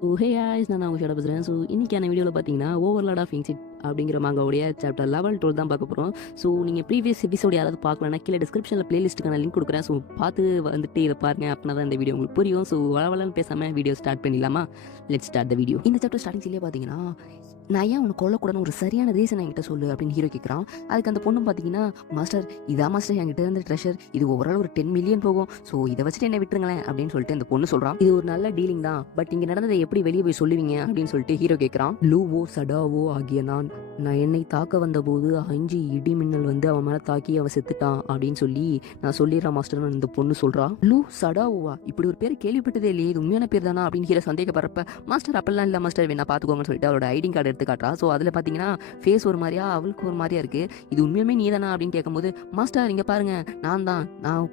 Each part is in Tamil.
ஹே காய்ஸ், நான் தான் உங்க ஷோட பேசுகிறேன். ஸோ இன்றைக்கான வீடியோவில் பார்த்தீங்கன்னா ஓவர்லாட் ஆஃப் இன்சிட் அப்படிங்கிற மாங்காவுடைய சாப்டர் 11, 12 தான் பார்க்க போகிறோம். ஸோ நீங்கள் ப்ரீவியஸ் எபிசோட் யாராவது பார்க்கலன்னா கீழே டிஸ்கிரிப்ஷனில் பிளேலிஸ்ட்டுக்கான லிங்க் கொடுக்குறேன். ஸோ பார்த்து வந்துட்டு இதை பாருங்கள், அப்படின்னா தான் இந்த வீடியோ உங்களுக்கு புரியும். ஸோ வளவலன்னு பேசாமல் வீடியோ ஸ்டார்ட் பண்ணிடலாமா? Let's start the video. இந்த சாப்டர் ஸ்டார்டிங்லேயே பார்த்தீங்கன்னா, நான் ஏன் உனக்கு கொல்லக்கூடாதுன்னு ஒரு சரியான ரீசன் என்கிட்ட சொல்லு அப்படின்னு ஹீரோ கேட்குறான். அதுக்கு அந்த பொண்ணும் பார்த்தீங்கன்னா, மாஸ்டர் இதான் மாஸ்டர் என்கிட்ட இருந்த ட்ரெஷர், இது ஓவரால் ஒரு 10 மில்லியன் போகும். ஸோ இதை வச்சுட்டு என்ன விட்டுருங்களேன் அப்படின்னு சொல்லிட்டு அந்த பொண்ணு சொல்கிறான். இது ஒரு நல்ல டீலிங் தான், பட் இங்கே நடந்ததை எப்படி வெளியே போய் சொல்லுவீங்க அப்படின்னு சொல்லிட்டு ஹீரோ கேட்குறான். லூவோ சடாவோ ஆகிய நான் என்னை தாக்க வந்தபோது 5 இடி மின்னல் வந்து அவன் மேலே தாக்கி அவன் செத்துட்டான் அப்படின்னு சொல்லி நான் சொல்லிடுறேன் மாஸ்டர்னு இந்த பொண்ணு சொல்கிறான். லூ சடாவோவா, இப்படி ஒரு பேர் கேள்விப்பட்டதே இல்லையே, இது உண்மையான பேர் தானா அப்படின்னு ஹீரோ சந்தேகப்படுறப்ப, மாஸ்டர் அப்பெல்லாம் இல்லை மாஸ்டர், வேணா பார்த்துக்கோங்கன்னு சொல்லிட்டு அவரோட ஐடி கார்டு எடுத்து காட்டுறா. ஸோ அதில் பார்த்தீங்கன்னா ஃபேஸ் ஒரு மாதிரியா அவளுக்கு ஒரு மாதிரியா இருக்கு. இது உண்மையுமே நீ தானா அப்படின்னு கேட்கும்போது, மாஸ்டர் இங்கே பாருங்க, நான்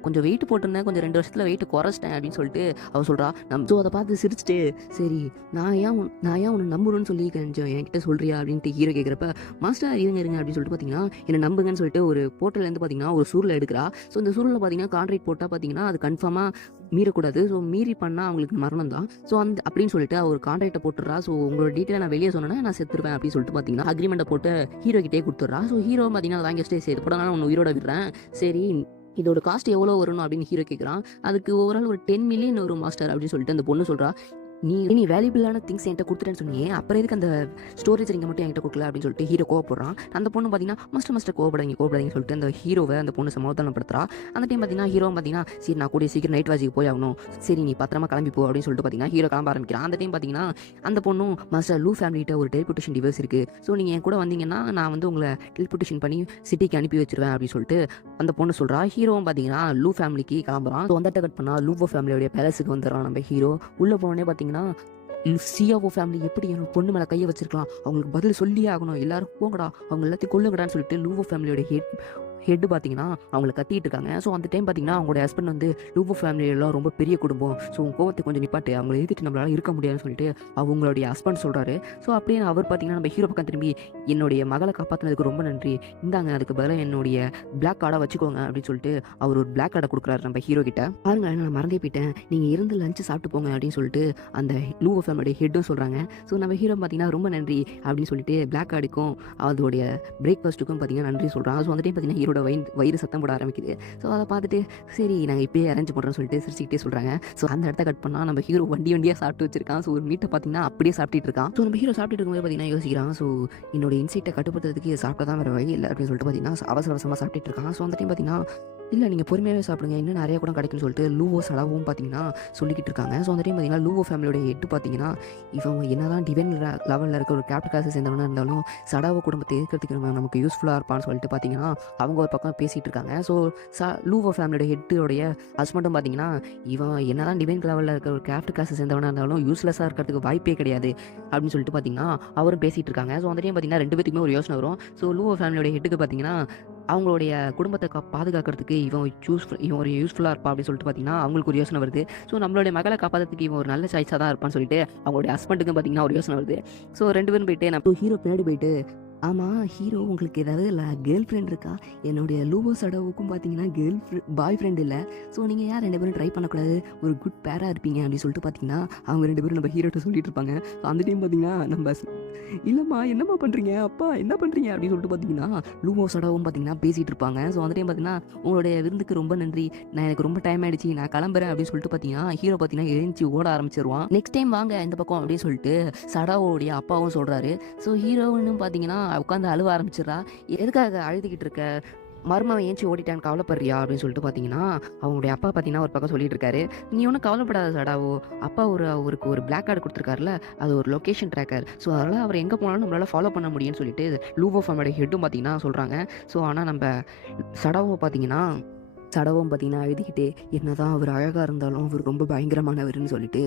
கொஞ்சம் வெயிட் போட்டிருந்தேன், கொஞ்சம் 2 வருஷத்தில் வெயிட் குறைச்சிட்டேன் அப்படின்னு சொல்லிட்டு அவள் சொல்கிறா. ஸோ அதை பார்த்து சிரிச்சுட்டு, சரி நான் ஏன் உன்னை நம்புறேன்னு சொல்லி கொஞ்சம் என்கிட்ட சொல்றியா அப்படின்ட்டு ஹீரோ கேட்குறப்ப, மாஸ்டர் இருங்க அப்படின்னு சொல்லிட்டு பார்த்தீங்கன்னா என்னை நம்புங்கன்னு சொல்லிட்டு ஒரு போர்ட்டல்லேருந்து பார்த்தீங்கன்னா ஒரு சூரில் எடுக்கிறா. ஸோ இந்த சூரில் பார்த்தீங்கன்னா கான்ட்ராக்ட் போட்டால் பார்த்தீங்கன்னா அது கன்ஃபார்மாக மீறக்கூடாது. ஸோ மீறி பண்ணால் அவங்களுக்கு மரணம் தான். ஸோ அப்படின்னு சொல்லிட்டு ஒரு கான்ட்ராக்டை போட்டுறா. ஸோ உங்களோட டீட்டெயில் நான் வெளியே சொன்னேன்னா நான் செத்துருவேன் அப்படின்னு சொல்லிட்டு பார்த்தீங்கன்னா அக்ரிமெண்ட்டை போட்டு ஹீரோ கிட்டே கொடுத்துட்றா. ஸோ ஹீரோ பார்த்தீங்கன்னா வாங்கி வச்சுட்டு, சரி போட நான் உன்னை உயிரோட விடுறேன், சரி இதோட காஸ்ட் எவ்வளோ வரணும் அப்படின்னு ஹீரோ கேட்குறான். அதுக்கு ஓவரால் ஒரு 10 மில்லியன் வரும் மாஸ்டர் அப்படின்னு சொல்லிட்டு அந்த பொண்ணு சொல்கிறா. நீ வேல்யூபிளான திங்ஸ் என்கிட்ட கொடுத்துட்டேன்னு சொன்னியே, அப்புறம் எதுக்கு அந்த ஸ்டோரேஜ் நீங்கள் மட்டும் என்கிட்ட கொடுக்கல அப்படின்னு சொல்லிட்டு ஹீரோ கோவப்படுறான். அந்த பொண்ணு பார்த்தீங்கன்னா மாஸ்டர் கோவப்படாதீங்கன்னு சொல்லிட்டு அந்த ஹீரோவை அந்த பொண்ணு சமாதானப்படுத்துறா. அந்த டைம் பார்த்தீங்கன்னா ஹீரோ பார்த்தீங்கன்னா, சரி நான் கூடிய சீக்கிரம் நைட் வாட்சிக்கு போய் ஆகணும், சரி நீ பத்திரமா கிளம்பி போ அப்படின்னு சொல்லிட்டு பார்த்தீங்கன்னா ஹீரோ கிளம்ப ஆரம்பிக்கிறான். அந்த டைம் பார்த்தீங்கன்னா அந்த பொண்ணும், மாஸ்டர் லூ ஃபேமிலிகிட்ட ஒரு டெலிபோர்டேஷன் டிவைஸ் இருக்குது, ஸோ நீங்கள் என் கூட வந்தீங்கன்னா நான் வந்து உங்களை டெலிபோர்டேஷன் பண்ணி சிட்டிக்கு அனுப்பி வச்சிருவேன் அப்படின்னு சொல்லிட்டு அந்த பொண்ணு சொல்கிறா. ஹீரோவும் பார்த்தீங்கன்னா லூ ஃபேமிலிக்கு கிளம்புறான். ஸோ அந்த கட் பண்ணால் லூவோ ஃபேமிலியோடைய பேலஸுக்கு வந்துடுறான் நம்ம ஹீரோ. உள்ளே போனோடனே பார்த்தீங்கன்னா, சியாவோ ஃபேமிலி எப்படி என்னோட பொண்ணு மேலே கையை வச்சிருக்கலாம், அவங்களுக்கு பதில் சொல்லியே ஆகணும், எல்லாரும் போங்கடா, அவங்க எல்லாத்தையும் கொல்லுங்கடான்னு சொல்லிட்டு லூவோ ஃபேமிலியோட ஹெட்டு பார்த்தீங்கன்னா அவங்கள கத்திட்டு இருக்காங்க. ஸோ அந்த டைம் பார்த்தீங்கன்னா அவங்களோட ஹஸ்பண்ட் வந்து, லூவோ ஃபேமிலி எல்லாம் ரொம்ப பெரிய குடும்பம், ஸோ உங்கள் கோவத்தை கொஞ்சம் நிப்பாட்டு, அவங்களை எதிர்த்து நம்மளால இருக்க முடியாதுன்னு சொல்லிட்டு அவங்களுடைய ஹஸ்பண்ட் சொல்கிறாரு. ஸோ அப்படியே அவர் பார்த்தீங்கன்னா நம்ம ஹீரோ பக்கம் திரும்பி, என்னுடைய மகளை காப்பாற்றினதுக்கு ரொம்ப நன்றி, இந்தாங்க அதுக்கு பதிலாக என்னுடைய பிளாக் கார்டை வச்சுக்கோங்க அப்படின்னு சொல்லிட்டு அவர் ஒரு பிளாக் கார்டை கொடுக்குறாரு நம்ம ஹீரோ கிட்ட. பாருங்க நான் மறந்தே போயிட்டேன், நீங்கள் இருந்து லஞ்சு சாப்பிட்டு போங்க அப்படின்னு சொல்லிட்டு அந்த லூவோ ஃபேமிலியோட ஹெட்டும் சொல்கிறாங்க. ஸோ நம்ம ஹீரோ பார்த்தீங்கன்னா ரொம்ப நன்றி அப்படின்னு சொல்லிட்டு பிளாக் கார்டுக்கும் அதோடைய பிரேக்ஃபாஸ்ட்டுக்கும் பார்த்தீங்கன்னா நன்றி சொல்கிறாங்க. ஸோ அந்த டைம் பார்த்தீங்கன்னா ஹீரோட வயிறு சத்தம் போட ஆரம்பிக்குது. ஸோ அதை பார்த்துட்டு, சரி நாங்கள் இப்போயே அரேஞ்ச் பண்ணுறோன்னு சொல்லிட்டு சிரிச்சுக்கிட்டே சொல்கிறாங்க. ஸோ அந்த இடத்த கட் பண்ணால் நம்ம ஹீரோ வண்டியாக சாப்பிட்டு வச்சிருக்கான். ஸோ ஒரு மீட்டை பார்த்தீங்கன்னா அப்படியே சாப்பிட்டுட்டு இருக்கான். ஸோ நம்ம ஹீரோ சாப்பிட்டு இருக்கும்போது பார்த்தீங்கன்னா யோசிக்கிறான், ஸோ என்னோட இன்சைட்டை கட்டுப்படுத்துறதுக்கு இதை சாப்பிட்டா தான் வேறு வழி இல்லை அப்படின்னு சொல்லிட்டு பார்த்தீங்கன்னா அவசரமாக சாப்பிட்டுட்டு இருக்கான். ஸோ அந்த டைம் பார்த்தீங்கன்னா, இல்லை நீங்கள் பொறுமையாகவே சாப்பிடுங்க, இன்னும் நிறைய கூட கிடைக்கும்னு சொல்லிட்டு லூவோ சடாவும் பார்த்தீங்கன்னா சொல்லிக்கிட்டு இருக்காங்க. ஸோ அந்த டைம் பார்த்தீங்கன்னா லூவோ ஃபேமிலியோட ஹெட்டு பார்த்தீங்கன்னா, இவங்க என்னதான் டிவைன் லெவலில் இருக்க ஒரு கேப்டன் காசு சேர்ந்தவனாக இருந்தாலும் சடாவோ குடும்பத்தை எதிர்க்கிறதுக்கு நமக்கு யூஸ்ஃபுல்லாக இருப்பான்னு சொல்லிட்டு பார்த்தீங்கன்னா அவங்க ஒரு பக்கம் பேசிகிட்டு இருக்காங்க. ஸோ லூவோ ஃபேமிலியோட ஹெட்டோடைய ஹஸ்பண்டும் பார்த்தீங்கன்னா, இவன் என்னதான் டிவைன் லெவலில் இருக்க ஒரு கேப்டன் காசு சேர்ந்தவனாக இருந்தாலும் யூஸ்லெஸ்ஸாக இருக்கிறதுக்கு வாய்ப்பே கிடையாது அப்படின்னு சொல்லிட்டு பார்த்தீங்கன்னா அவரும் பேசிகிட்டு இருக்காங்க. ஸோ அந்த டைம் பார்த்தீங்கன்னா 2 பேருக்குமே ஒரு யோசனை வரும். ஸோ லூவோ ஃபேமிலியோட ஹெட்டுக்கு பார்த்தீங்கன்னா அவங்களுடைய குடும்பத்தை பாதுகாக்கிறதுக்கு இவன் ஒரு யூஸ்ஃபுல்லாக இருப்பா அப்படின்னு சொல்லிட்டு பார்த்தீங்கன்னா அவங்களுக்கு ஒரு யோசனை வருது. ஸோ நம்மளுடைய மகளை காப்பாற்றுறதுக்கு இவன் ஒரு நல்ல சாய்ஸாக தான் இருப்பான்னு சொல்லிட்டு அவங்களுடைய ஹஸ்பண்டுக்கும் பார்த்தீங்கன்னா ஒரு யோசனை வருது. ஸோ 2 பேரும் போயிட்டு நம்ம ஹீரோ பின்னாடி போயிட்டு, ஆமாம் ஹீரோ உங்களுக்கு ஏதாவது கேர்ள் ஃப்ரெண்ட் இருக்கா? என்னுடைய லூவோ சடாவுக்கும் பார்த்தீங்கன்னா பாய் ஃப்ரெண்ட் இல்லை, ஸோ நீங்கள் யார் 2 பேரும் ட்ரை பண்ணக்கூடாது, ஒரு குட் பேராக இருப்பீங்க அப்படின்னு சொல்லிட்டு பார்த்தீங்கன்னா அவங்க 2 பேரும் நம்ம ஹீரோட்ட சொல்லிட்டு இருப்பாங்க. ஸோ அந்த டைம் பார்த்தீங்கன்னா நம்ம, இல்லைம்மா என்னம்மா பண்ணுறீங்க, அப்பா என்ன பண்ணுறீங்க அப்படின்னு சொல்லிட்டு பார்த்தீங்கன்னா லூவோ சடாவும் பார்த்தீங்கன்னா பேசிகிட்டு இருப்பாங்க. ஸோ அந்த டைம் பார்த்தீங்கன்னா உங்களுடைய விருந்துக்கு ரொம்ப நன்றி, எனக்கு ரொம்ப டைம் ஆகிடுச்சு, நான் கிளம்புறேன் அப்படின்னு சொல்லிட்டு பார்த்தீங்கன்னா ஹீரோ பார்த்தீங்கன்னா எழுந்துச்சி ஓட ஆரம்பிச்சிருவான். நெக்ஸ்ட் டைம் வாங்க இந்த பக்கம் அப்படின்னு சொல்லிட்டு சடாவோடைய அப்பாவும் சொல்கிறாரு. ஸோ ஹீரோன்னு பார்த்தீங்கன்னா உட்காந்து அழுவ ஆரம்பிச்சிடறா. எதுக்காக அழுதுகிட்டு இருக்க, மருமவன் ஏஞ்சி ஓடிட்டான்னு கவலைப்படுறியா அப்படின்னு சொல்லிட்டு பார்த்தீங்கன்னா அவங்களுடைய அப்பா பார்த்தீங்கன்னா ஒரு பக்கம் சொல்லிட்டு இருக்காரு. நீ ஒன்றும் கவலைப்படாத சடாவோ, அப்பா அவருக்கு ஒரு பிளாக் கார்டு கொடுத்துருக்காருல, அது ஒரு லொக்கேஷன் ட்ராக்கர், ஸோ அதனால் அவர் எங்கே போனாலும் நம்மளால் ஃபாலோ பண்ண முடியும்னு சொல்லிட்டு லூவோ ஃபேமிலியோட ஹெட்டும் பார்த்தீங்கன்னா சொல்கிறாங்க. ஸோ ஆனால் நம்ம சடாவும் பார்த்தீங்கன்னா எழுதிக்கிட்டே, என்னதான் அவர் அழகாக இருந்தாலும் அவர் ரொம்ப பயங்கரமானவர்னு சொல்லிட்டு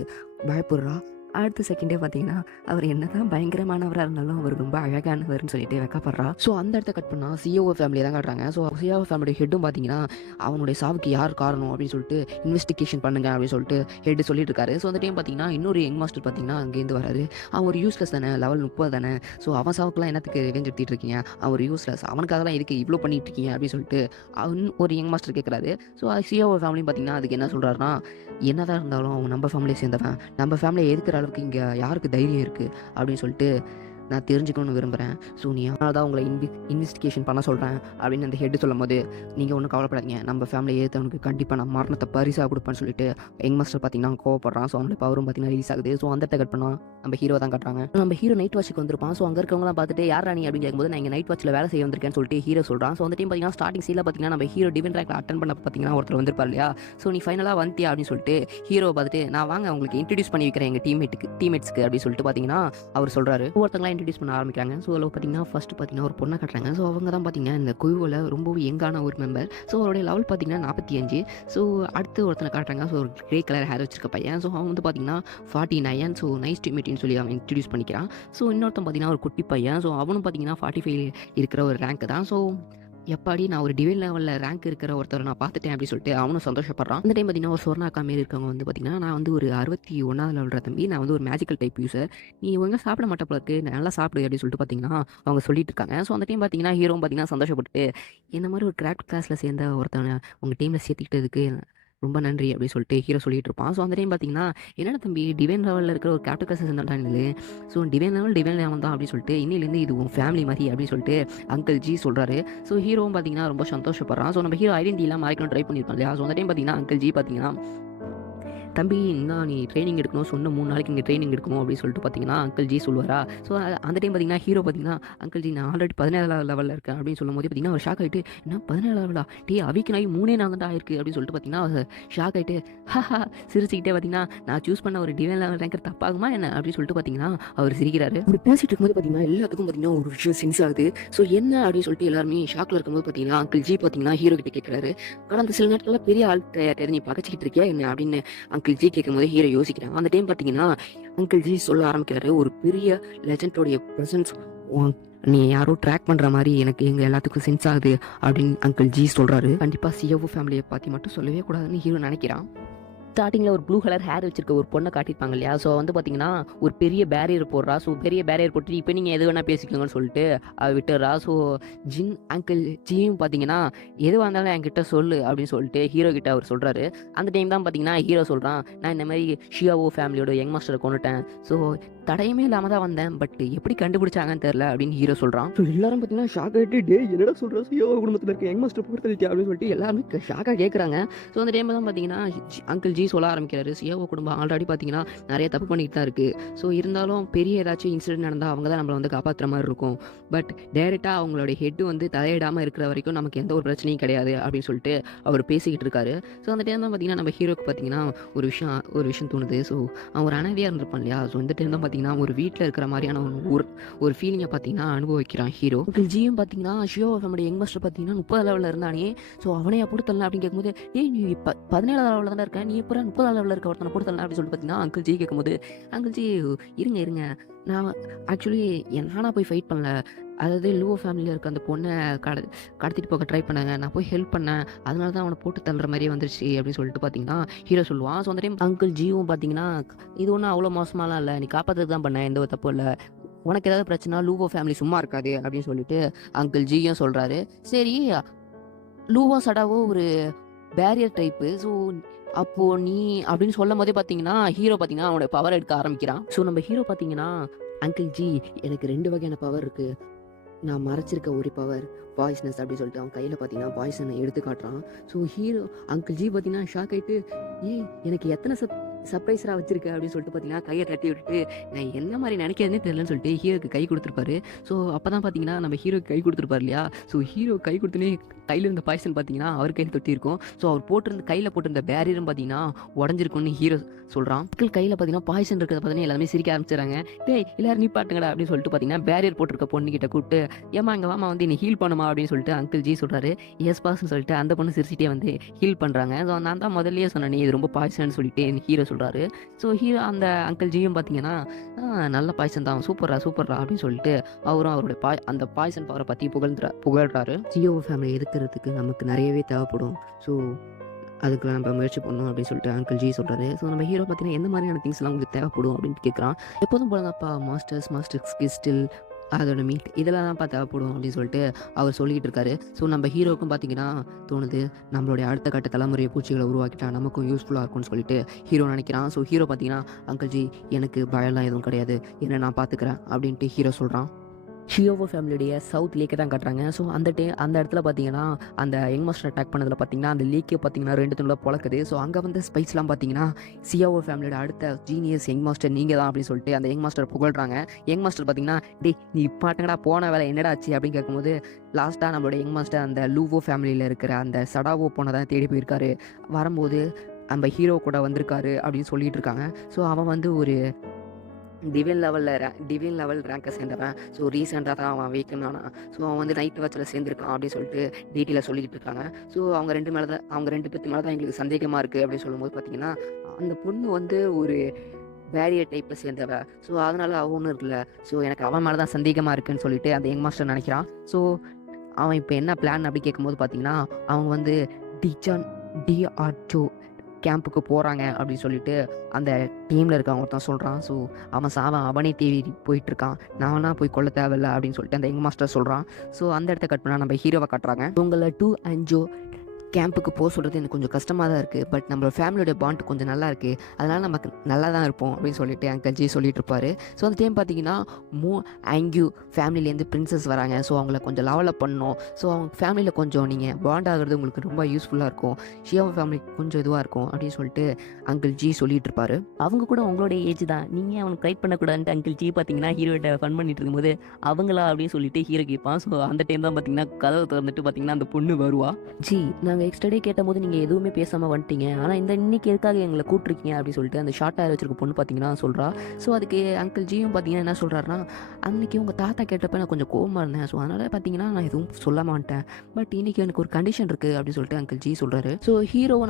பயப்படுறா. அடுத்த செகண்டே பார்த்தீங்கன்னா அவர் என்னதான் பயங்கரமானவராக இருந்தாலும் அவர் ரொம்ப அழகானவர்னு சொல்லிட்டு வெக்கப்படுறா. ஸோ அந்த இடத்த கட் பண்ணால் சிஓஓ ஃபேமிலியை தான் காட்டுறாங்க. ஸோ சிஓஓ ஃபேமிலியோட ஹெட்டும் பார்த்தீங்கன்னா அவனுடைய சாவுக்கு யார் காரணம் அப்படின்னு சொல்லிட்டு இன்வெஸ்டிகேஷன் பண்ணுங்க அப்படின்னு சொல்லிட்டு ஹெட் சொல்லிட்டு இருக்காரு. ஸோ அந்த டைம் பார்த்தீங்கன்னா இன்னொரு யங் மாஸ்டர் பார்த்தீங்கன்னா அங்கேருந்து வராரு. அவன் ஒரு யூஸ்லெஸ் தானே, லெவல் 30 தானே, ஸோ அவன் சாவுக்குலாம் என்னத்துக்கு ரிவெஞ்ச் எடுத்துகிட்டு இருக்கீங்க, அவன் ஒரு யூஸ்லெஸ், அவனுக்காகலாம் இதுக்கு இவ்வளோ பண்ணிட்டு இருக்கீங்க அப்படின்னு சொல்லிட்டு அவன் ஒரு யங் மாஸ்டர் கேட்குறாரு. ஸோ சிஓஓ ஃபேமிலியும் பார்த்தீங்கன்னா அதுக்கு என்ன சொல்கிறாருன்னா, என்னதான் இருந்தாலும் அவன் நம்ம ஃபேமிலியை சேர்ந்தவன், நம்ம ஃபேமிலியை எதுக்குற அளவுக்கு இங்கே யாருக்கு தைரியம் இருக்குது அப்படின்னு சொல்லிட்டு நான் தெரிஞ்சுக்கணும்னு விரும்புகிறேன். ஸோ நீ அதனால தான் உங்களை இன்வெஸ்டிகேஷன் பண்ண சொல்கிறேன் அப்படின்னு அந்த ஹெட்டு சொல்லும் போது, நீங்கள் ஒன்றும் கவலைப்படாதீங்க, நம்ம ஃபேமிலியை ஏற்றவனுக்கு கண்டிப்பாக நான் மரணத்தை பரிசாக கொடுப்பேன்னு சொல்லிட்டு யங் மாஸ்டர் பார்த்தீங்கன்னா கோவப்படுறான். ஸோ அவனுடைய பவரும் பார்த்தீங்கன்னா ரிலீஸ் ஆகுது. ஸோ அந்த கட் பண்ணால் நம்ம ஹீரோ தான் காட்டுறாங்க. நம்ம ஹீரோ நைட் வாட்சுக்கு வந்திருப்பான். ஸோ அங்கே இருக்கவங்களாம் பார்த்துட்டு யார் ராணி அப்படின்னு கேட்கும்போது, நான் இங்கே நைட் வாட்சில் வேலை செய்ய வந்திருக்கேன்னு சொல்லிட்டு ஹீரோ சொல்கிறான். ஸோ அந்த டைம் பார்த்தீங்கன்னா ஸ்டார்டிங் சீனில் பார்த்தீங்கன்னா நம்ம ஹீரோ டிவென்ட் ரேங்க்ல அட்டன் பண்ண பார்த்தீங்கன்னா ஒருத்தர் வந்திருப்பார் இல்லையா. ஸோ நீ ஃபைனலாக வந்துட்டியா அப்படின்னு சொல்லிட்டு ஹீரோ பார்த்துட்டு, நான் வாங்க உங்களுக்கு இன்ட்ரடியூஸ் பண்ணி வைக்கிறேன் எங்கள் டீம்மேட்ஸ்க்கு அப்படின்னு சொல்லிட்டு பார்த்தீங்கன்னா அவர் சொல்கிறாரு. ஒருத்தங்களாம் இன்ட்ரடியூஸ் பண்ண ஆரம்பிக்கிறாங்க. ஸோ அதில் பார்த்தீங்கன்னா ஃபஸ்ட்டு பார்த்தீங்கன்னா ஒரு பொண்ணை காட்டுறாங்க. ஸோ அவங்க தான் பார்த்தீங்கன்னா இந்த குழுவில் ரொம்பவும் யங்கான ஒரு மெம்பர். ஸோ அவருடைய லெவல் பார்த்தீங்கன்னா 45. ஸோ அடுத்து ஒருத்தனை காட்டுறாங்க. ஸோ ஒரு கிரே கலர் ஹேர் வச்சிருக்க பையன். ஸோ அவன் வந்து பார்த்தீங்கன்னா 49. ஸோ நைஸ் டு மீட்னு சொல்லி அவன் இன்ட்ரடியூஸ் பண்ணிக்கிறான். ஸோ இன்னொருத்தன் பார்த்தீங்கன்னா ஒரு குட்டி பையன். ஸோ அவனும் பார்த்தீங்கன்னா 45 இருக்கிற ஒரு ரேங்க் தான். ஸோ எப்பாடி நான் ஒரு டிவைன் லெவலில் ரேங்க் இருக்கிற ஒருத்தரை நான் பார்த்துட்டேன் அப்படின்னு சொல்லிட்டு அவனும் சந்தோஷப்படுறான். அந்த டைம் பார்த்தீங்கன்னா ஒரு சொர்ணாக்கா மாரி இருக்கவங்க வந்து பார்த்தீங்கன்னா, நான் வந்து ஒரு 61வது லெவலில் தம்பி, நான் வந்து ஒரு மேஜிக்கல் டைப் யூஸர், நீ ஒழுங்காக சாப்பிட மாட்ட போல இருக்கு, நல்லா சாப்பிடு அப்படின்னு சொல்லிட்டு பார்த்தீங்கன்னா அவங்க சொல்லிட்டு இருக்காங்க. ஸோ அந்த டைம் பார்த்தீங்கன்னா ஹீரோவும் பார்த்தீங்கன்னா சந்தோஷப்பட்டு, இந்த மாதிரி ஒரு கிராஃப்ட் கிளாஸில் சேர்ந்த ஒருத்தவனை உங்கள் டீமில் சேர்த்துக்கிட்டதுக்கு ரொம்ப நன்றி அப்படின்னு சொல்லிட்டு ஹீரோ சொல்லிட்டு இருப்பான். ஸோ அந்த டைம் பார்த்தீங்கன்னா, என்னடா தம்பி டிவைன் லெவலில் இருக்கிற ஒரு கேப்டன் கிளாஸஸ் இருந்தால், ஸோ டிவைன் லெவல் தான் அப்படின்னு சொல்லிட்டு இன்னிலேருந்து இது உன் ஃபேமிலி மாதிரி அப்படின்னு சொல்லிட்டு அங்கிள் ஜி சொல்கிறாரு. ஸோ ஹீரோவும் பார்த்தீங்கன்னா ரொம்ப சந்தோஷப்படுறான். ஸோ நம்ம ஹீரோ ஐடென்டிட்டிலாம் மறைக்கணும் ட்ரை பண்ணியிருப்பான் இல்லையா. ஸோ அந்த டைம் பார்த்தீங்கன்னா அங்கிள் ஜி பார்த்தீங்கன்னா, தம்பி இன்னும் நீ ட்ரைனிங் எடுக்கணும், சொன்ன 3 நாளைக்கு இங்கே ட்ரைனிங் எடுக்கணும் அப்படின்னு சொல்லிட்டு பார்த்தீங்கன்னா அங்கிள் ஜி சொல்லுவாரா. ஸோ அந்த டைம் பார்த்தீங்கன்னா ஹீரோ பார்த்தீங்கன்னா, அங்கிள் ஜி நான் ஆல்ரெடி 17 லெவலில் இருக்கேன் அப்படின்னு சொல்லும் போது பார்த்தீங்கன்னா ஒரு ஷாக் ஆகிட்டு, என்ன 17 லெவலா டே அவிக்கு நாய் 3 நாள் தான் ஆயிருக்கு அப்படின்னு சொல்லிட்டு பார்த்தீங்கன்னா ஷாக் ஆகிட்டு சிரிச்சுக்கிட்டே பார்த்தீங்கன்னா, நான் சூஸ் பண்ண ஒரு டிவைன் லெவல் ரேங்கர் தப்பாகுமா என்ன அப்படின்னு சொல்லிட்டு பார்த்தீங்கன்னா அவர் சிரிக்கிறாரு. அப்படி பேசிட்டு இருக்கும்போது பார்த்தீங்கன்னா எல்லாத்துக்கும் பார்த்தீங்கன்னா ஒரு விஷயம் சென்ஸ் ஆகுது. ஸோ என்ன அப்படின்னு சொல்லிட்டு எல்லாருமே ஷாக்கில் இருக்கும்போது பார்த்தீங்கன்னா அங்கிள் ஜி பார்த்தீங்கன்னா ஹீரோ கிட்ட கேட்குறாரு, கடந்த சில நாட்களில் பெரிய ஆள் தெரிஞ்சு பகச்சிக்கிட்டு இருக்கியா என்ன அப்படின்னு அங்கிள் ஜி கேட்கும் போது ஹீரோ யோசிக்கிறாங்க. அந்த டைம் பார்த்தீங்கன்னா அங்கிள் ஜி சொல்ல ஆரம்பிக்கிறாரு, ஒரு பெரிய லெஜண்டோடைய ப்ரெசன்ஸ் நீ யாரோ ட்ராக் பண்ணுற மாதிரி எனக்கு எங்கள் எல்லாத்துக்கும் சென்ஸ் ஆகுது அப்படின்னு அங்கிள் ஜி சொல்கிறாரு. கண்டிப்பாக சிஓ ஃபேமிலியை பற்றி மட்டும் சொல்லவே கூடாதுன்னு ஹீரோ நினைக்கிறான். ஸ்டார்டிங்கில் ஒரு ப்ளூ கலர் ஹேர் வச்சிருக்க ஒரு பொண்ணை காட்டியிருப்பாங்க இல்லையா. ஸோ வந்து பார்த்தீங்கன்னா ஒரு பெரிய பேரியர் போடுறா. ஸோ பெரிய பேரியர் போட்டு இப்போ நீங்கள் எது வேணால் பேசிக்கோங்கன்னு சொல்லிட்டு விட்டுறா. ஸோ அங்கிள் ஜியும் பார்த்தீங்கன்னா எதுவாக இருந்தாலும் என்கிட்ட சொல்லு அப்படின்னு சொல்லிட்டு ஹீரோ கிட்ட அவர் சொல்கிறாரு. அந்த டைம் தான் பார்த்தீங்கன்னா ஹீரோ சொல்கிறான், நான் இந்த மாதிரி ஷியாவோ ஃபேமிலியோட யங் மாஸ்டரை கொண்டுட்டேன். ஸோ தடையுமே இல்லாமல் தான் வந்தேன், பட் எப்படி கண்டுபிடிச்சாங்கன்னு தெரில அப்படின்னு ஹீரோ சொல்கிறான். ஸோ எல்லாரும் பார்த்தீங்கன்னா ஷாக் ஆகிட்டு, டே என்னடா சொல்கிறா, ஷியாவோ குடும்பத்தில் இருக்க யங் மாஸ்டர் போகிறது அப்படின்னு சொல்லிட்டு எல்லாருமே ஷாக்காக கேட்குறாங்க. ஸோ அந்த டைமில் தான் பார்த்தீங்கன்னா அங்கிள் ஜி சொல்ல ஆரம்பிக்கிறாரு, சிஓ குடும்பம் ஆல்ரெடி பார்த்தீங்கன்னா நிறைய தப்பு பண்ணிக்கிட்டு தான் இருக்குது. ஸோ இருந்தாலும் பெரிய ஏதாச்சும் இன்சிடென்ட் நடந்தால் அவங்க தான் நம்மளை வந்து காப்பாற்றுற மாதிரி இருக்கும். பட் டைரெக்டாக அவங்களோட ஹெட்டு வந்து தலையிடாமல் இருக்கிற வரைக்கும் நமக்கு எந்த ஒரு பிரச்சனையும் கிடையாது அப்படின்னு சொல்லிட்டு அவர் பேசிக்கிட்டு இருக்காரு. ஸோ அந்த டைம் தான் பார்த்தீங்கன்னா நம்ம ஹீரோக்கு பார்த்தீங்கன்னா ஒரு விஷயம் தோணுது. ஸோ அவன் ஒரு அனவியாக இருந்திருப்பான் இல்லையா. ஸோ இந்த டைம் தான் பார்த்தீங்கன்னா ஒரு வீட்டில் இருக்கிற மாதிரியான ஒரு ஃபீலிங்கை பார்த்தீங்கன்னா அனுபவிக்கிறான் ஹீரோ. ஜியும் பார்த்தீங்கன்னா ஷியோ நம்மளுடைய யங் மாஸ்டர் பார்த்தீங்கன்னா 30 லெவலில் இருந்தானே. ஸோ அவனையா பொறுத்தல அப்படின்னு கேட்கும்போது, நீ 17 லெவலில் தானே இருக்க, நீ எப்போ 30 லெவலில் இருக்க ஒருத்தனை பொறுத்தல அப்படின்னு சொல்லிட்டு பார்த்தீங்கன்னா அங்கிள் ஜி கேட்கும்போது, அங்கிள் ஜி இருங்க நான் ஆக்சுவலி நானாக போய் ஃபைட் பண்ணல, அதாவது லூவோ ஃபேமிலியில் இருக்க அந்த பொண்ணை கடத்திட்டு போக ட்ரை பண்ணாங்க, நான் போய் ஹெல்ப் பண்ணேன், அதனால தான் அவனை போட்டு தள்ளுற மாதிரியே வந்துருச்சு அப்படின்னு சொல்லிட்டு பார்த்தீங்கன்னா ஹீரோ சொல்லுவான். ஸோ அந்த டைம் அங்கிள் ஜியும் பார்த்தீங்கன்னா, இது ஒன்றும் அவ்வளோ மோசமாலாம் இல்லை, நீ காப்பாற்றுறது தான் பண்ணேன், எந்த ஒரு தப்பு இல்லை, உனக்கு ஏதாவது பிரச்சனை லூவோ ஃபேமிலி சும்மா இருக்காது அப்படின்னு சொல்லிட்டு அங்கிள் ஜியும் சொல்கிறாரு. சரி லூவோ சடாவோ ஒரு பேரியர் டைப்பு. ஸோ அப்போது நீ அப்படின்னு சொல்லும் போதே பார்த்தீங்கன்னா ஹீரோ பார்த்தீங்கன்னா அவனோட பவர் எடுக்க ஆரம்பிக்கிறான். ஸோ நம்ம ஹீரோ பார்த்தீங்கன்னா, அங்கிள் ஜி எனக்கு 2 வகையான பவர் இருக்குது, நான் மறைச்சிருக்க ஒரு பவர் பாய்ஸ்னஸ் அப்படின்னு சொல்லிட்டு அவன் கையில் பார்த்தீங்கன்னா பாய்ஸனை எடுத்து காட்டுறான். ஸோ ஹீரோ அங்கிள் ஜி பார்த்தீங்கன்னா ஷாக் ஆகிட்டு, எனக்கு எத்தனை சர்ப்ரைஸராக வச்சிருக்க அப்படின்னு சொல்லிட்டு பார்த்தீங்கன்னா கையை தட்டி விட்டுட்டு, நான் என்ன மாதிரி நினைக்கிறதுனே தெரியலன்னு சொல்லிட்டு ஹீரோக்கு கை கொடுத்துருப்பாரு. ஸோ அப்போ தான் பார்த்தீங்கன்னா நம்ம ஹீரோக்கு கை கொடுத்துருப்பாரு இல்லையா. ஸோ ஹீரோ கை கொடுத்துனே கையில் இருந்த பாய்சன் பார்த்தீங்கன்னா அவர் கையில் தொட்டி இருக்கும். ஸோ அவர் கையில் போட்டிருந்த பேரியரும் பார்த்தீங்கன்னா உடஞ்சிருக்கும்னு ஹீரோ சொல்கிறான். மக்கள் கையில் பார்த்தீங்கன்னா பாய்சன் இருக்கிறத பார்த்தீங்கன்னா எல்லாமே சிரிக்க ஆரம்பிச்சிடறாங்க. எல்லாரும் நிப்பாட்டுங்கடா அப்படின்னு சொல்லிட்டு பார்த்தீங்கன்னா பேரியர் போட்டிருக்க பொண்ணுக்கிட்ட கூப்பிட்டு, ஏமா இங்கே வாமா வந்து நீ ஹீல் பண்ணுமா அப்படின்னு சொல்லிட்டு அங்கிள் ஜி சொல்கிறாரு. எஸ் பாஸ்ன்னு சொல்லிட்டு அந்த பொண்ணு சிரிச்சிட்டே வந்து ஹீல் பண்ணுறாங்க. ஸோ நான் தான் முதல்லயே சொன்னேன் இது ரொம்ப பாய்சன் சொல்லிட்டு ஹீரோ சொல்கிறாரு. ஸோ ஹீரோ அந்த அங்கிள் ஜியும் பார்த்தீங்கன்னா, நல்ல பாய்சன் தான், சூப்பர்ரா அப்படின்னு சொல்லிட்டு அவரும் அவருடைய அந்த பாய்சன் பவரை பற்றி புகழ்றாரு. ஜியோ ஃபேமிலி எதுக்கிறதுக்கு நமக்கு நிறையவே தேவைப்படும், ஸோ அதுக்கு நம்ம முயற்சி பண்ணணும் அப்படின்னு சொல்லிட்டு அங்கிள் ஜி சொல்கிறாரு. ஸோ நம்ம ஹீரோ பார்த்தீங்கன்னா எந்த மாதிரியான திங்ஸ்லாம் உங்களுக்கு தேவைப்படும் அப்படின்னு கேட்குறான். எப்போதும் போலங்கப்பா மாஸ்டர்ஸ் கிறிஸ்டல் அதோட மீட் இதெல்லாம் தான்ப்பா தேவைப்படும் அப்படின்னு சொல்லிட்டு அவர் சொல்லிக்கிட்டு இருக்காரு. ஸோ நம்ம ஹீரோவுக்கும் பார்த்தீங்கன்னா தோணுது, நம்மளுடைய அடுத்த கட்ட தலைமுறை பூச்சிகளை உருவாக்கிட்டா நமக்கும் யூஸ்ஃபுல்லாக இருக்கும்னு சொல்லிட்டு ஹீரோ நினைக்கிறான். ஸோ ஹீரோ பார்த்தீங்கன்னா, அங்கிள் ஜி எனக்கு பயம்லாம் எதுவும் கிடையாது, என்ன நான் பார்த்துக்கிறேன் அப்படின்ட்டு ஹீரோ சொல்கிறான். ஷியோவோ ஃபேமிலியுடைய சவுத் லேக்கை தான் காட்டுறாங்க. ஸோ அந்த இடத்துல பார்த்தீங்கன்னா அந்த யங் மாஸ்டர் அட்டாக் பண்ணதில் பார்த்தீங்கன்னா அந்த லேக்கே பார்த்தீங்கன்னா 2 துண்டுல பொழக்குது. ஸோ அங்கே வந்து ஸ்பைஸ்லாம் பார்த்தீங்கன்னா சியோவோ ஃபேமிலியோட அடுத்த ஜீனியஸ் யங் மாஸ்டர் நீங்கள் தான் அப்படின்னு சொல்லிட்டு அந்த யங் மாஸ்டர் புகழ்றாங்க. யங் மாஸ்டர் பார்த்தீங்கன்னா, டே நீ பாட்டுங்கடா போன வேலை என்னடா ஆச்சு அப்படின்னு கேட்கும்போது, லாஸ்ட்டாக நம்மளோட யங் மாஸ்டர் அந்த லூவோ ஃபேமிலியில் இருக்கிற அந்த சடாவோ போனை தான் தேடி போயிருக்காரு. வரும்போது நம்ம ஹீரோ கூட வந்திருக்காரு அப்படின்னு சொல்லிட்டு இருக்காங்க. ஸோ அவன் வந்து ஒரு டிவைன் லெவல் ரேங்கை சேர்ந்தவன். ஸோ ரீசெண்டாக தான் அவன் வீக்கனானா. ஸோ அவன் வந்து நைட் வாட்சில் சேர்ந்துருக்கான் அப்படின்னு சொல்லிட்டு டீட்டெயிலாக சொல்லிக்கிட்டு இருக்காங்க. ஸோ அவங்க 2 பேர்த்து மேலே தான் எங்களுக்கு சந்தேகமாக இருக்குது அப்படின்னு சொல்லும்போது பார்த்தீங்கன்னா, அந்த பொண்ணு வந்து ஒரு பேரியர் டைப்பில் சேர்ந்தவ. ஸோ அதனால் அவன் ஒன்றும் இருக்குல்ல, ஸோ எனக்கு அவன் மேலே தான் சந்தேகமாக இருக்குன்னு சொல்லிட்டு அந்த யங் மாஸ்டர் நினைக்கிறான். ஸோ அவன் இப்போ என்ன பிளான் அப்படி கேட்கும்போது பார்த்தீங்கன்னா, அவங்க வந்து டிஆர்டோ கேம்புக்கு போகிறாங்க அப்படின்னு சொல்லிட்டு அந்த டீமில் இருக்கவன் ஒருத்தன் சொல்கிறான். ஸோ அவனே தேடி போயிட்டுருக்கான், நானா போய் கொல்ல தேவையில்லை அப்படின்னு சொல்லிட்டு அந்த யங் மாஸ்டர் சொல்கிறான். ஸோ அந்த இடத்த கட் பண்ணால் நம்ம ஹீரோவை காட்டுறாங்க. உங்களை 2 அஞ்சோ கேம்புக்கு போக சொல்கிறது எனக்கு கொஞ்சம் கஷ்டமாக தான் இருக்குது, பட் நம்மளோட ஃபேமிலியோட பாண்ட் கொஞ்சம் நல்லா இருக்குது, அதனால் நமக்கு நல்லா தான் இருப்போம் அப்படின்னு சொல்லிட்டு அங்கிள் ஜி சொல்லிட்டு இருப்பாரு. ஸோ அந்த டைம் பார்த்தீங்கன்னா ஆங்கியூ ஃபேமிலியிலேருந்து பிரின்சஸ் வராங்க. ஸோ அவங்கள கொஞ்சம் லெவலப் பண்ணணும். ஸோ அவங்க ஃபேமிலியில் கொஞ்சம் நீங்கள் பாண்ட் ஆகிறது உங்களுக்கு ரொம்ப யூஸ்ஃபுல்லாக இருக்கும், ஷியோவோ ஃபேமிலி கொஞ்சம் இதுவாக இருக்கும் அப்படின்னு சொல்லிட்டு அங்கிள் ஜி சொல்லிட்டு இருப்பாரு. அவங்க கூட உங்களோட ஏஜ் தான், நீங்கள் அவனுக்கு ரைட் பண்ணக்கூடாதுன்ட்டு அங்கிள் ஜி பார்த்தீங்கன்னா ஹீரோட்ட ஃபன் பண்ணிட்டு இருக்கும்போது, அவங்களா அப்படின்னு சொல்லிட்டு ஹீரோ கேட்பான். ஸோ அந்த டைம் தான் பார்த்தீங்கன்னா கதவை திறந்துட்டு பார்த்தீங்கன்னா அந்த பொண்ணு வருவா. ஜி நாங்கள் எக்ஸ்டர்டே கேட்டபோது நீங்கள் எதுவுமே பேசாமல் வந்துட்டீங்க, ஆனால் இன்னைக்கு எதுக்காக எங்களை கூப்பிட்ருக்கீங்க அப்படின்னு சொல்லிட்டு அந்த ஷார்ட் ஹேர் வச்சிருக்க பொண்ணு பார்த்தீங்கன்னா சொல்கிறா. ஸோ அதுக்கு அங்கிள் ஜியும் பார்த்தீங்கன்னா என்ன சொல்கிறாருன்னா, அன்றைக்கி உங்கள் தாத்தா கேட்டப்ப நான் கொஞ்சம் கோவமாக இருந்தேன், ஸோ அதனால் பார்த்தீங்கன்னா நான் எதுவும் சொல்ல மாட்டேன், பட் இன்றைக்கி எனக்கு ஒரு கண்டிஷன் இருக்குது அப்படின்னு சொல்லிட்டு அங்கிள் ஜி சொல்கிறாரு. ஸோ ஹீரோவை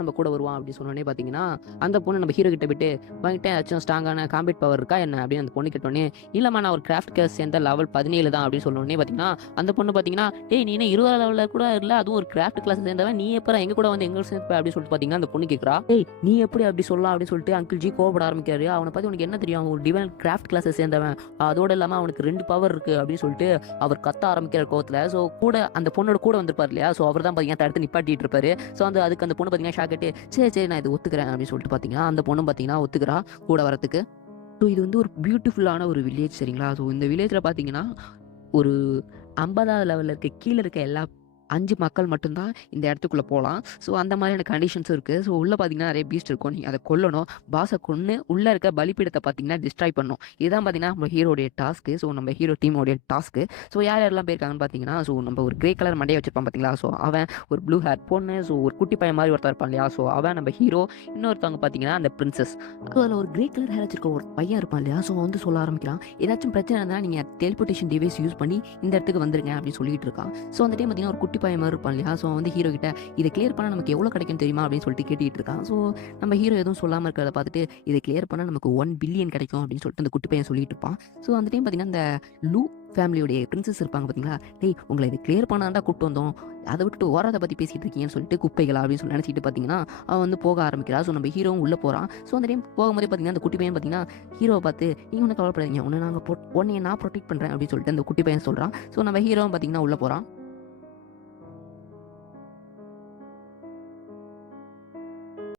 நம்ம கூட வருவான் அப்படின்னு சொன்னோடனே பார்த்தீங்கன்னா அந்த பொண்ணு நம்ம ஹீரோ கிட்ட விட்டு வாங்கிட்டு ஏதாச்சும் ஸ்ட்ராங்கான காம்பேட் பவர் இருக்கா என்ன அப்படின்னு அந்த பொண்ணு கேட்டோன்னே, இல்லைம்மா நான் ஒரு கிராஃப்ட் கேஸ் சேர்ந்த லெவல் 17 தான் அப்படின்னு சொன்னோடனே பார்த்தீங்கன்னா அந்த பொண்ணு பார்த்தீங்கன்னா, டேய் நீ 20 லெவலில் கூட இல்லை, அதுவும் ஒரு கிராஃப்ட் கிளாஸ் சேர்ந்தவன், நீ எப்போ எங்க கூட வந்து எங்க சேர்ப்ப அப்படின்னு சொல்லிட்டு பார்த்தீங்கன்னா அந்த பொண்ணு கேட்குறா. ஏய் நீ எப்படி அப்படி சொல்லலாம் அப்படின்னு சொல்லிட்டு அங்கிள் ஜி கோவப்பட ஆரம்பிக்கிறாரு. அவனை பற்றி உனக்கு என்ன தெரியும், அவன் ஒரு டிவைன் கிராஃப்ட் கிளாஸை சேர்ந்தவன், அதோட இல்லாமல் அவனுக்கு 2 பவர் இருக்குது அப்படின்னு சொல்லிட்டு அவர் கத்த ஆரம்பிக்கிற கோவத்தில். ஸோ கூட அந்த பொண்ணோட கூட வந்திருப்பார் இல்லையா, ஸோ அவர் தான் பார்த்தீங்கன்னா தடுத்து நிப்பாட்டிட்டு இருப்பாரு. ஸோ அதுக்கு அந்த பொண்ணு பார்த்தீங்கன்னா ஷாக் ஆகிட்டு, சரி நான் இது ஒத்துக்கிறேன் அப்படின்னு சொல்லிட்டு பார்த்தீங்கன்னா அந்த பொண்ணு பார்த்தீங்கன்னா ஒத்துக்கிறா கூட வரத்துக்கு. ஸோ இது வந்து ஒரு பியூட்டிஃபுல்லான ஒரு வில்லேஜ் சரிங்களா. ஸோ இந்த வில்லேஜில் பார்த்தீங்கன்னா ஒரு 50வது லெவலில் இருக்க கீழே இருக்க எல்லா 5 மக்கள் மட்டும்தான் இந்த இடத்துக்குள்ளே போகலாம். ஸோ அந்த மாதிரியான கண்டிஷன்ஸும் இருக்குது. ஸோ உள்ளே பார்த்தீங்கன்னா நிறைய பீஸ்ட் இருக்கும், நீங்கள் அதை கொல்லணும், பாஸை கொன்று உள்ளே இருக்க பலிப்பீடத்தை பார்த்தீங்கன்னா டிஸ்ட்ராய் பண்ணணும். இதுதான் பார்த்தீங்கன்னா நம்ம ஹீரோடைய டாஸ்க்கு. ஸோ நம்ம ஹீரோ டீமோடைய டாஸ்க்கு. ஸோ யாரெல்லாம் போயிருக்காங்கன்னு பார்த்தீங்கன்னா, ஸோ நம்ம ஒரு கிரே கலர் மண்டையை வச்சிருப்பான் பார்த்தீங்களா, ஸோ அவன், ஒரு ப்ளூ ஹேர் பொண்ணு, ஸோ ஒரு குட்டி பையன் மாதிரி ஒருத்தர் இருப்பான் இல்லையா, ஸோ அவன் நம்ம ஹீரோ, இன்னொருத்தவங்க பார்த்தீங்கன்னா அந்த பிரின்சஸ். ஸோ அதில் ஒரு கிரே கலர் ஹேர் வச்சிருக்க ஒரு பையன் இருப்பான் இல்லையா, ஸோ வந்து சொல்ல ஆரம்பிக்கிறான், ஏதாச்சும் பிரச்சனை இருந்தால் நீங்கள் டெலிபோர்டேஷன் டிவைஸ் யூஸ் பண்ணி இந்த இடத்துக்கு வந்துருங்க அப்படின்னு சொல்லிட்டு இருக்கான். ஸோ அந்த டைம் பார்த்தீங்கன்னா ஒரு குட்டி பையன் மாதிரி இருப்பான் இல்லையா, ஸோ வந்து ஹீரோ கிட்ட இதை கிளியர் பண்ணால் நமக்கு எவ்வளோ கிடைக்கும் தெரியுமா அப்படின்னு சொல்லிட்டு கேட்டுட்டு இருக்கான். ஸோ நம்ம ஹீரோ எதுவும் சொல்லாமல் இருக்கிறத பார்த்துட்டு, இதை கிளியர் பண்ணால் நமக்கு 1 பில்லியன் கிடைக்கும் அப்படின்னு சொல்லிட்டு அந்த குட்டி பையன் சொல்லிட்டு இருப்பான். ஸோ அந்த டைம் பார்த்தீங்கன்னா அந்த லூ ஃபேமிலியோடைய பிரின்சஸ் இருப்பாங்க பார்த்தீங்களா, டேய் உங்களை இதை கிளியர் பண்ணாண்டா கூப்பிட்டு வந்தோம், அதை விட்டு ஓராதை பற்றி பேசிகிட்டு இருக்கீங்கன்னு சொல்லிட்டு குப்பைகளா அப்படின்னு சொல்லி நினச்சிட்டு பார்த்தீங்கன்னா அவன் வந்து போக ஆரம்பிக்கிறா. ஸோ நம்ம ஹீரோவும் உள்ளே போகிறான். ஸோ அந்த டைம் போகும்போதே பார்த்தீங்கன்னா அந்த குட்டி பையன் பார்த்தீங்கன்னா ஹீரோவை பார்த்து, நீங்கள் ஒன்றும் கவலைப்படாதீங்க, உன்னை நான் ப்ரொடெக்ட் பண்ணுறேன் அப்படின்னு சொல்லிட்டு அந்த குட்டி பையன் சொல்கிறான். ஸோ நம்ம ஹீரோவும் பார்த்தீங்கன்னா உள்ளே போகிறான்.